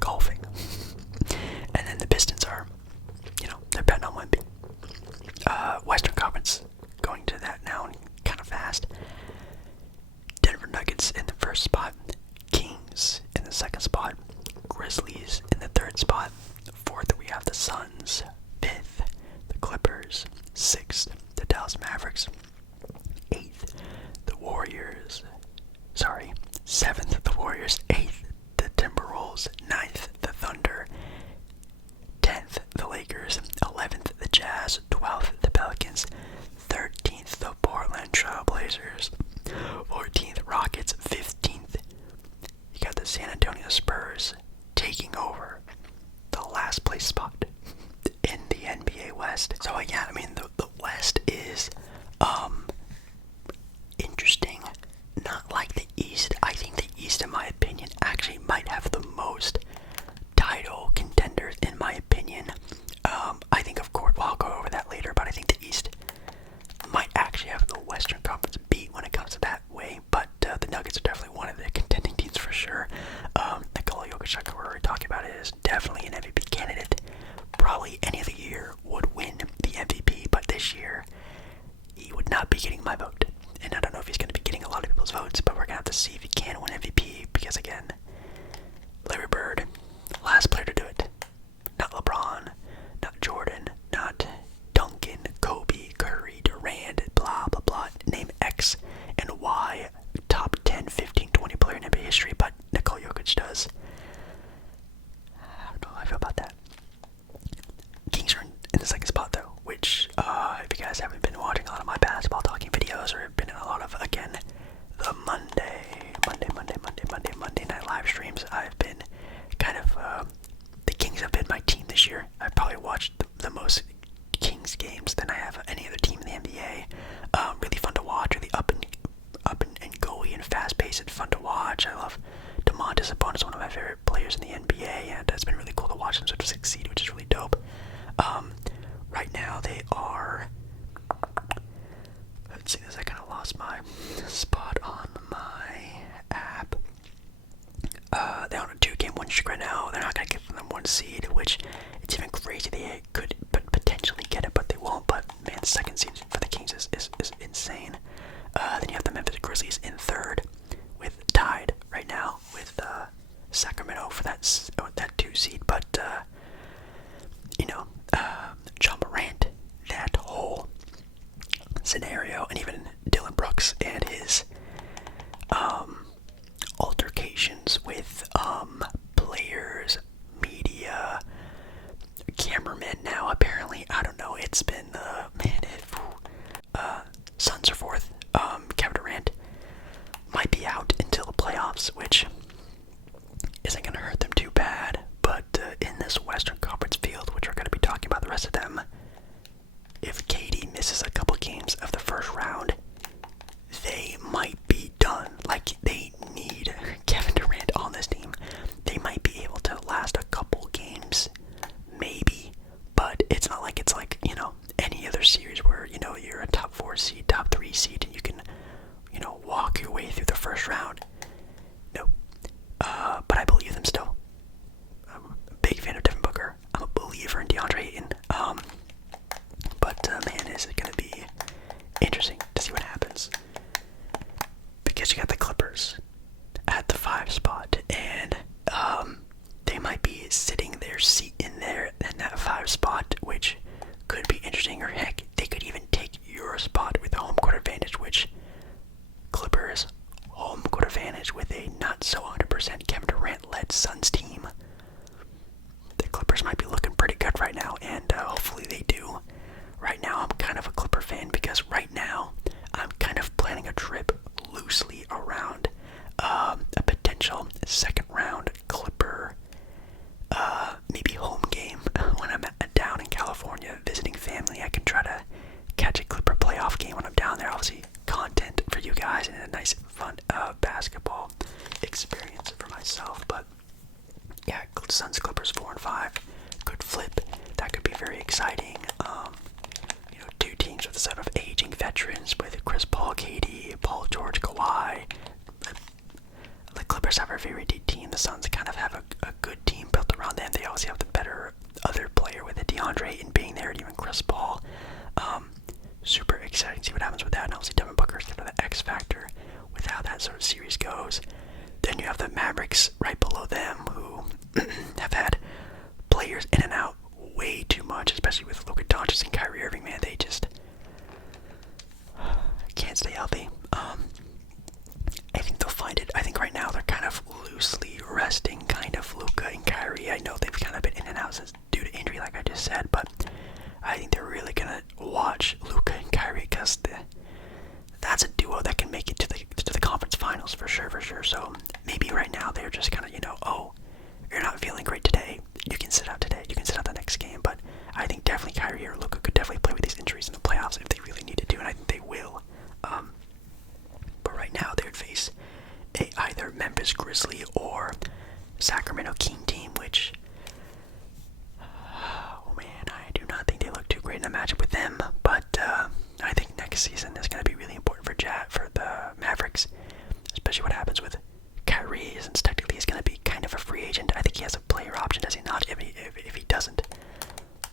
golfing. And then the Pistons are, they're betting on Wemby. Western Conference, going to that now kind of fast. Denver Nuggets in the first spot, Kings in the second spot, Grizzlies in the third spot. Fourth, we have the Suns. Fifth, the Clippers. Sixth, the Dallas Mavericks. Eighth, the Warriors. Seventh, the Warriors. Eighth, the Timberwolves. Ninth, the Thunder. 10th, the Lakers. 11th, the Jazz. 12th, the Pelicans. 13th, the Portland Trail Blazers. 14th, Rockets. 15th, you got the San Antonio Spurs taking over the last place spot in the NBA West. So yeah, I mean the West is interesting. Not like the East. I think the East, in my opinion, actually might have the most title contenders, in my opinion. I think, of course, well, I'll go over that later, but I think the East might actually have the Western Conference beat when it comes to that way, but the Nuggets are definitely one of the contending teams for sure. Nikola Jokic, like we're already talking about, is definitely an MVP candidate. Probably any other year would win the MVP, but this year he would not be getting my vote. And I don't know if he's going to be getting a lot of people's votes, but we're going to have to see if he can win MVP, because again, Larry Bird, last player to do it. Not LeBron, not Jordan, not Duncan, Kobe, Curry, Durant, blah, blah, blah. Name X and Y top 10, 15, 20 player in NBA history, but Nikola Jokic does. I don't know how I feel about that. King probably watched the most Kings games than I have any other team in the NBA. Really fun to watch, really up and goey and fast paced and fun to watch. I love Domantas Sabonis, one of my favorite players in the NBA, and it's been really cool to watch them sort of succeed, which is really dope. Right now they are. Let's see this. I kind of lost my spot on my app. They're on a 2-game win streak right now. They're not gonna give them 1 seed, which it's even crazy they could potentially get it, but they won't. But man, the 2nd seed for the Kings is insane. Then you have the Memphis Grizzlies in 3rd, with tied right now with Sacramento for that 2 seed. But John Morant, that whole scenario, and even Dylan Brooks and his altercations with players, media, cameramen now, apparently. I don't know, it's been Suns are 4th. Kevin Durant might be out until the playoffs, which isn't going to hurt them too bad. But in this Western Conference field, which we're going to be talking about the rest of them, if KD misses a couple games of the first round, they might be done. Like, they need Kevin Durant on this team. They might be able to last a couple games, maybe, but it's not like it's like, any other series where, you're a top 4 seed, top 3 seed, and you can, walk your way through the first round. No. But I believe them still. I'm a big fan of Devin Booker. I'm a believer in DeAndre Ayton. But man, is it going to be interesting to see what happens. Because you got the Clippers at the 5 spot, and they might be sitting their seat in that 5 spot, which could be interesting, or heck, they could even take your spot with the home court advantage, which Clippers home court advantage with a not so 100% Kevin Durant led Suns team. The Clippers might be looking pretty good right now, and hopefully they do. Right now I'm kind of a Clipper fan because right now I'm kind of planning a trip loosely around a potential 2nd round Clipper maybe home game when I'm down in California visiting family. I can try to catch a Clipper playoff game when I'm down there. Obviously content for you guys and a nice fun basketball experience for myself. But yeah, Suns Clippers 4 and 5 could flip. That could be very exciting. 2 teams with a set of aging veterans with Chris Paul, KD, Paul George, Kawhi. The Clippers have a very deep team. The Suns kind of have a good team built around them. They obviously have the better other player with it, DeAndre Ayton being there, and even Chris Paul. Super exciting to see what happens with that. And obviously Devin Booker is kind of the X factor with how that sort of series goes. Then you have the Mavericks right below them, who have had players in and out way too much, especially with Luka Doncic and Kyrie Irving. Man, they just can't stay healthy. I think they'll find it. I think right now they're kind of loosely resting kind of Luka and Kyrie. I know they've kind of been in and out since due to injury, like I just said, but I think they're really gonna watch Luka and Kyrie because that's a duo that can make it to the conference finals for sure. So maybe right now they're just kind of, oh, you're not feeling great today, you can sit out today, you can sit out the next game. But I think definitely Kyrie or Luka could definitely play with these injuries in the playoffs if they really needed to, and I think they will. But right now they would face either Memphis Grizzly or Sacramento King team, which, oh man, I do not think they look too great in a matchup with them. But I think next season is going to be really important for the Mavericks, especially what happens with Kyrie, since technically he's going to be kind of a free agent. I think he has a player option, does he not? If he doesn't,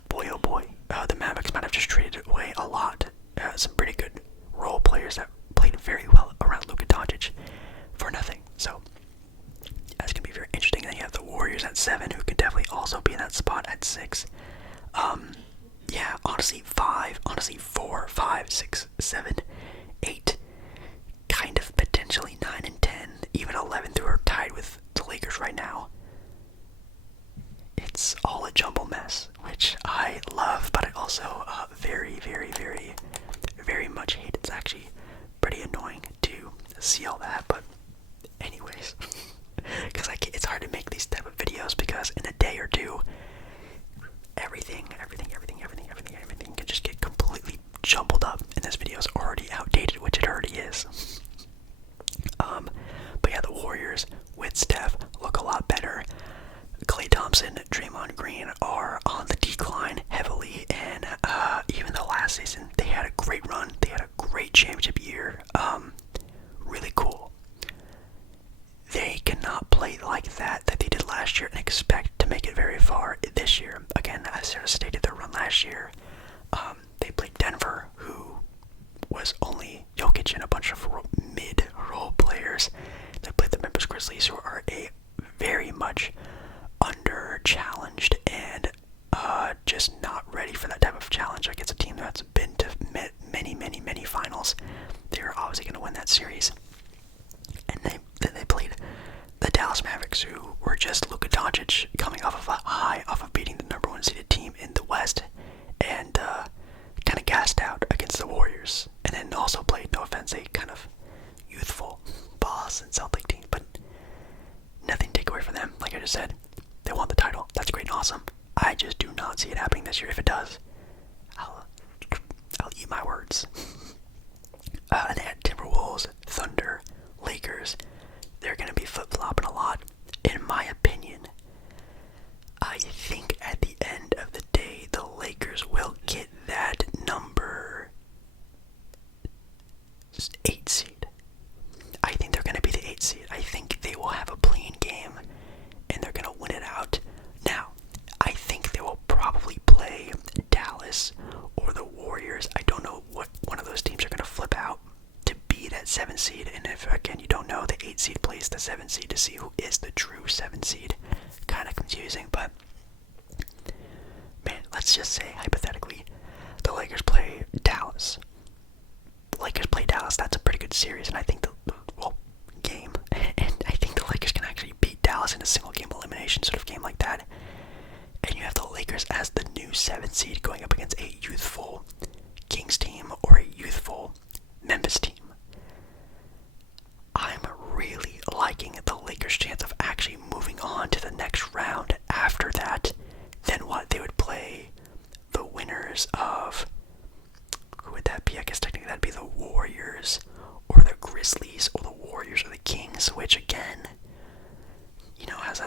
boy oh boy, the Mavericks might have just traded away a lot. Some pretty good role players that played very well around Luka Doncic for nothing. So that's going to be very interesting. Then you have the Warriors at 7, who could definitely also be in that spot at 6. Yeah, honestly 4, 5, 6, 7, 8, kind of potentially 9 and 10, even 11 who are tied with the Lakers right now. It's all a jumble mess, which I love, but I also very, very, very, very much hate. It's actually pretty annoying to see all that, but anyways, because it's hard to make these type of videos because in a day or two, everything necessarily stated their run last year. They played Denver, who was only Jokic and a bunch of mid-role players. They played the Memphis Grizzlies, who are a very much under-challenged and just not ready for that type of challenge against a team that's been to many finals. They're obviously going to win that series. And then they played the Dallas Mavericks, who were just Luka Doncic coming off of a high, off of beating the number one seeded team in the West, and kind of gassed out against the Warriors. And then also played, no offense, a kind of youthful Boston Celtic team, but nothing to take away from them. Like I just said, they won the title. That's great and awesome. I just do not see it happening this year. If it does, I'll eat my words. They had Timberwolves, Thunder, Lakers. They're going to be flip-flopping a lot. In my opinion, I think at the end of the day, the Lakers will get that number 8 seed. I think they're going to be the 8 seed. I think they will have a play-in game, and they're going to win it out. Now, I think they will probably play Dallas or the Warriors. I don't know what one of those teams are going to flip out to be that 7 seed. And if, again, you don't know, the 8 seed plays the 7 seed to see who is the true 7 seed. Kind of confusing, but man, let's just say, hypothetically, the Lakers play Dallas. That's a pretty good series, and I think game. And I think the Lakers can actually beat Dallas in a single game elimination sort of game like that. And you have the Lakers as the new 7 seed going up against a youthful Kings team or a youthful Memphis team. I'm really liking the Lakers' chance of actually moving on to the next round after that. Then what? They would play the winners of, who would that be? I guess technically that'd be the Warriors or the Grizzlies, or the Warriors or the Kings, which again, you know, as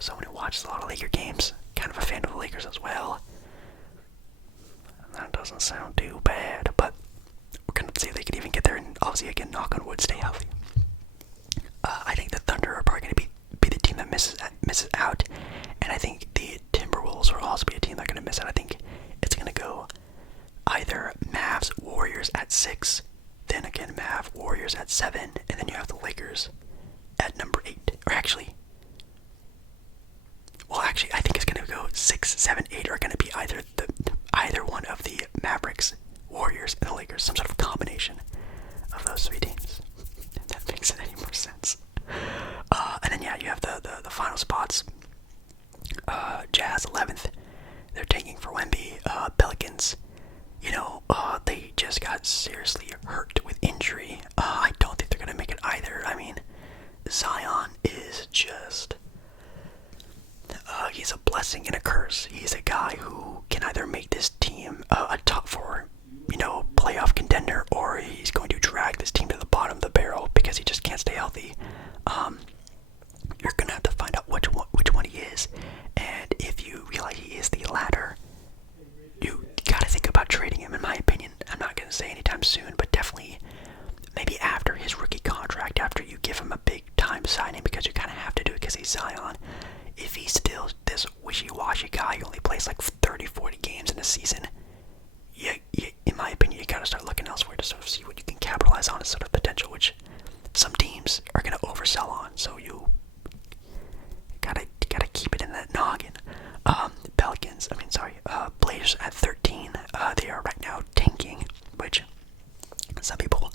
someone who watches a lot of Laker games, kind of a fan of the Lakers as well. That doesn't sound too bad, but we're gonna see if they can even get there, and obviously again, knock on wood, stay healthy. I think the Thunder are probably gonna be the team that misses out, and I think the Timberwolves will also be a team that's gonna miss out. I think it's gonna go either Mavs, Warriors at 6, then again Mav, Warriors at 7, and then you have the Lakers at number 8. Or actually, I think it's gonna go 6, 7, 8 are gonna be either one of the Mavericks, Warriors, and the Lakers, some sort of combination of those 3 teams. If that makes any more sense. And then you have the final spots. Jazz 11th. They're tanking for Wemby. Pelicans, they just got seriously hurt with injury. I don't think they're gonna make it either. I mean, Zion is just he's a blessing and a curse. He's a guy who can either make this team a top 4, playoff contender, or he's going to drag this team to the bottom of the barrel because he just can't stay healthy. You're gonna have to find out which one he is, and if you realize he is the latter, you gotta think about trading him. In my opinion, I'm not gonna say anytime soon, but definitely maybe after his rookie contract, after you give him a big time signing, because you kind of have to do it because he's Zion. If he's still this wishy-washy guy who only plays like 30-40 games in a season, in my opinion, you gotta start looking elsewhere to sort of see what you can capitalize on as sort of potential, which some teams are gonna oversell on. So you gotta keep it in that noggin. Blazers at 13. They are right now tanking, which some people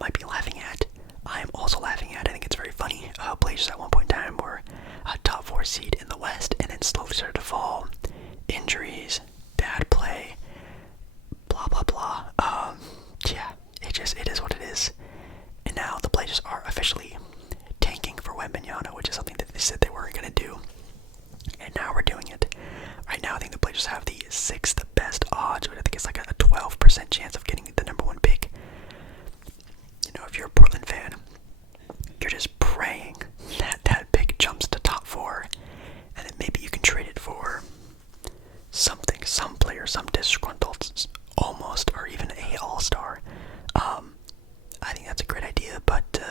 might be laughing at. I am also laughing at. I think it's very funny. Blazers at one point in time were a top 4 seed in the West, and then slowly started to fall. Injuries, bad play, blah blah blah. It is what it is. And now the Blazers are officially tanking for Wembanyama, which is something that they said they weren't gonna do. And now we're doing it. Right now, I think the Blazers have the 6th best odds, which I think it's like a 12% chance of getting the number 1 pick. If you're a Portland fan, you're just praying that pick jumps to top 4, and then maybe you can trade it for something, some player, some disgruntled, almost, or even a all-star. I think that's a great idea, but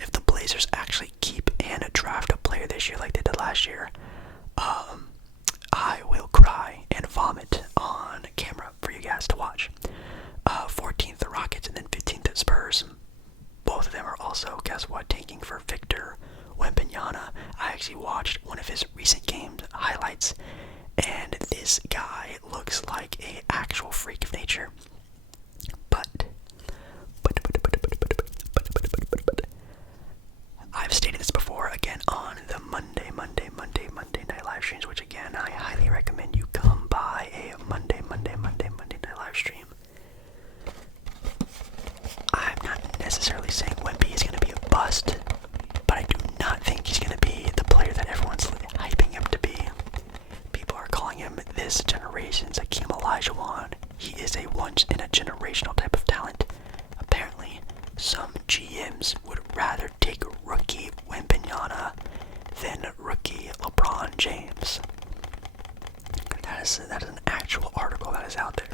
if the Blazers actually keep and draft a player this year like they did last year, I will cry actually watched one of his recent games highlights, and this guy looks like a actual freak of nature. But I've stated this before, again, on the Monday night live streams, which again, I highly recommend you come by a Monday night live stream. I'm not necessarily saying Wemby is going to be a bust, but I do not think he's going to be the player that everyone's hyping him to be. People are calling him this generation's Hakeem Olajuwon. He is a once-in-a-generational type of talent. Apparently, some GMs would rather take rookie Wembanyama than rookie LeBron James. That is an actual article that is out there.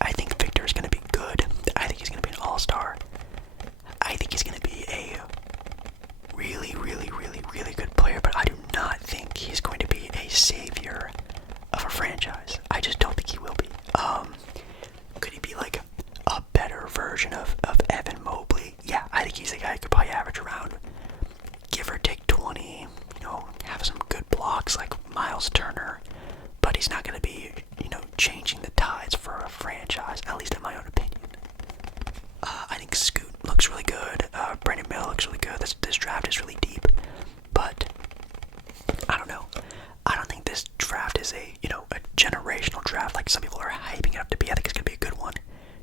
I think Victor is going to be good. I think he's going to be an all-star. I think he's going to be a really good player, but I do not think he's going to be a savior of a franchise. I just don't think he will be. Could he be like a better version of Evan Mobley? Yeah, I think he's a guy who could probably average around, give or take 20, have some good blocks like Miles Turner, but he's not going to be, changing the tides for a franchise, at least in my own opinion. I think Scoot looks really good. Brandon Miller looks really good. This draft is really deep, but I don't know. I don't think this draft is a generational draft like some people are hyping it up to be. I think it's gonna be a good one.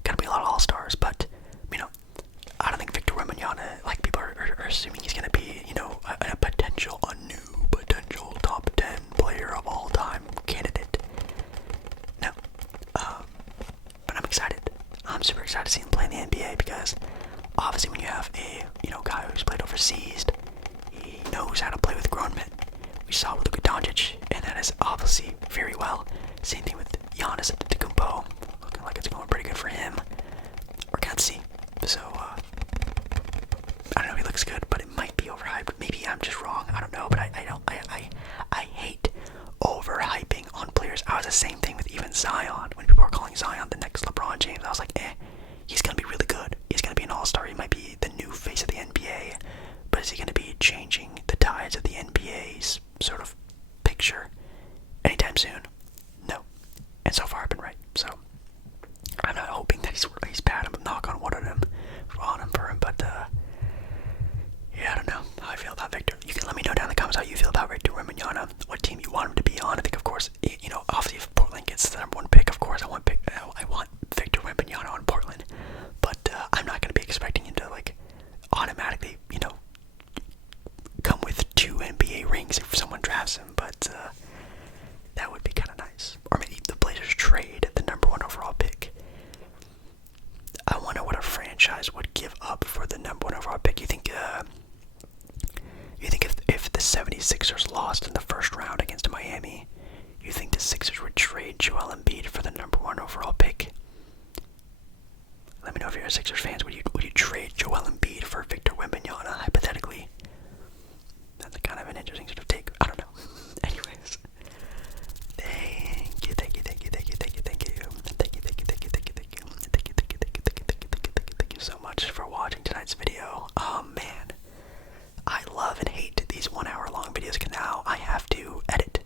Gonna be a lot of all-stars, but I don't think Victor Wembanyama, like people are assuming he's gonna be a new potential top 10 player of all time candidate. No, but I'm excited. I'm super excited to see him play in the NBA because obviously when you have a guy who's played overseas, he knows how to play with grown men. We saw with Luka Doncic, and that is obviously very well. Same thing with Giannis Antetokounmpo, looking like it's going pretty good for him. We're gonna see. So I don't know if he looks good, but it might be overhyped. Maybe I'm just wrong. I don't know, but I hate overhyping on players. I was the same thing with even Zion. When people were calling Zion the next LeBron James, I was like, he's gonna be really good. He's gonna be an all-star. He might be the new face of the NBA, but is he gonna be changing the tides of the NBA's sort of picture anytime soon? No. And so far I've been right. So I'm not hoping that he's bad. I'm knock on wood on him, but yeah, I don't know how I feel about Victor. You can let me know down in the comments how you feel about Victor Wembanyama, what team you want him to be on. I think, of course, obviously if Portland gets the number 1 pick, of course I want Victor Wembanyama on Portland, but I'm not going to be expecting him to automatically come with 2 NBA rings if someone drafts him, but that would be kind of nice. Or maybe the Blazers trade the number 1 overall pick. I wonder what a franchise would give up for the number 1 overall pick. You think if the 76ers lost in the first round against Miami, you think the Sixers would trade Joel Embiid for the number 1 overall pick? Let me know if you're a Sixers fans. Would you trade Joel Embiid for Victor Wembanyama, hypothetically? That's kind of an interesting sort of take. I don't know. Anyways, thank you so much for watching tonight's video. Man, I love and hate these 1 hour long videos because now I have to edit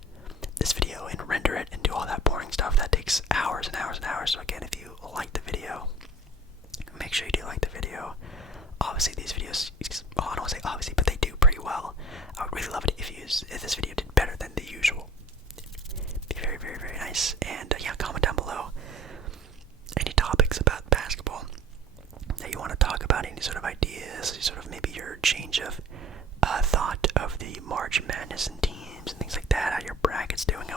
this video and render it and do all that boring stuff that takes hours and hours and hours. So again, if you like the video, make sure you do like the video. Obviously these videos, I don't want to say obviously, but they do pretty well. I would really love it if this video did better than the usual. It'd be very nice. And yeah, comment down below any topics about basketball that you want to talk about, any sort of ideas, sort of maybe your change of thought of the March Madness and teams and things like that, how your bracket's doing.